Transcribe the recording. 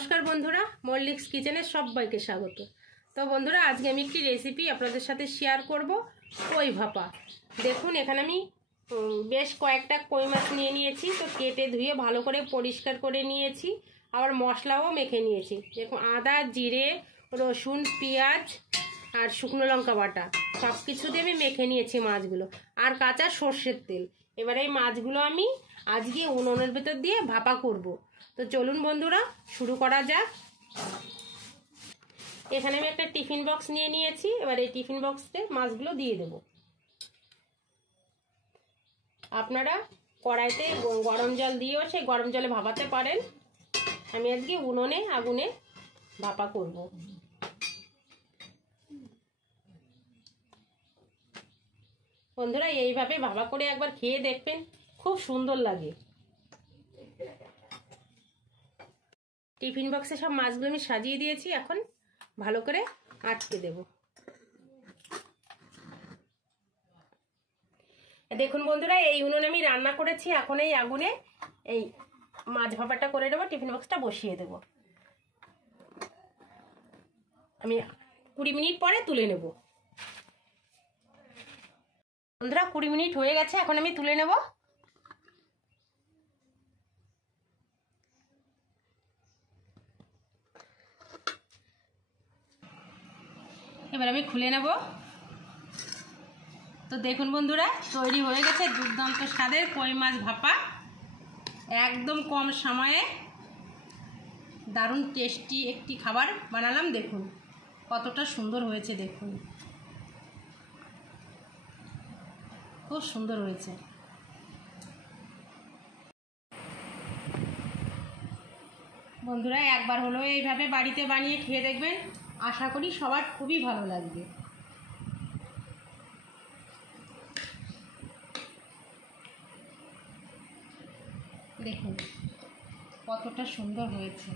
নমস্কার বন্ধুরা, মল্লিক্স কিচেনে সবাইকে স্বাগত। তো বন্ধুরা, আজকে আমি একটি রেসিপি আপনাদের সাথে শেয়ার করব, কই ভাপা। দেখুন, এখানে আমি বেশ কয়েকটা কই মাছ নিয়ে নিয়েছি। তো কেটে ধুয়ে ভালো করে পরিষ্কার করে নিয়েছি, আবার মশলাও মেখে নিয়েছি। দেখুন, আদা, জিরে, রসুন, পেঁয়াজ আর শুকনো লঙ্কা বাটা সব কিছু দিয়ে আমি মেখে নিয়েছি মাছগুলো, আর কাঁচা সর্ষের তেল। এবার এই মাছগুলো আমি আজকে উনুনের ভেতর দিয়ে ভাপা করব। তো চলুন বন্ধুরা, শুরু করা যাক। এখানে আমি একটা টিফিন বক্স নিয়ে নিয়েছি। এবার এই টিফিন বক্সে মাছগুলো দিয়ে দেব। আপনারা কড়াইতে গরম জল দিয়েও সেই গরম জলে ভাপাতে পারেন। আমি আজকে উনুনে আগুনে ভাপা করব। বন্ধুরা, এইভাবে ভাপা করে একবার খেয়ে দেখবেন, খুব সুন্দর লাগে। টিফিন বক্সে সব মাছগুলো আমি সাজিয়ে দিয়েছি, এখন ভালো করে আটকে দেব। দেখুন বন্ধুরা, এই উনুনে আমি রান্না করেছি। এখন এই আগুনে এই মাছ ভাপাটা করে নেব। টিফিন বক্সটা বসিয়ে দেব। আমি 20 মিনিট পরে তুলে নেব। বন্ধুরা, 20 মিনিট হয়ে গেছে, এখন আমি তুলে নেব। এবার আমি খুলে নেব। তো দেখুন বন্ধুরা, তৈরি হয়ে গেছে দুর্দান্ত স্বাদের কই মাছ ভাপা। একদম কম সময়ে দারুণ টেস্টি একটি খাবার বানালাম। দেখুন কতটা সুন্দর হয়েছে, দেখুন খুব সুন্দর হয়েছে। বন্ধুরা, একবার হলেও এইভাবে বাড়িতে বানিয়ে খেয়ে দেখবেন, আশা করি সবার খুবই ভালো লাগবে। দেখুন কতটা সুন্দর হয়েছে।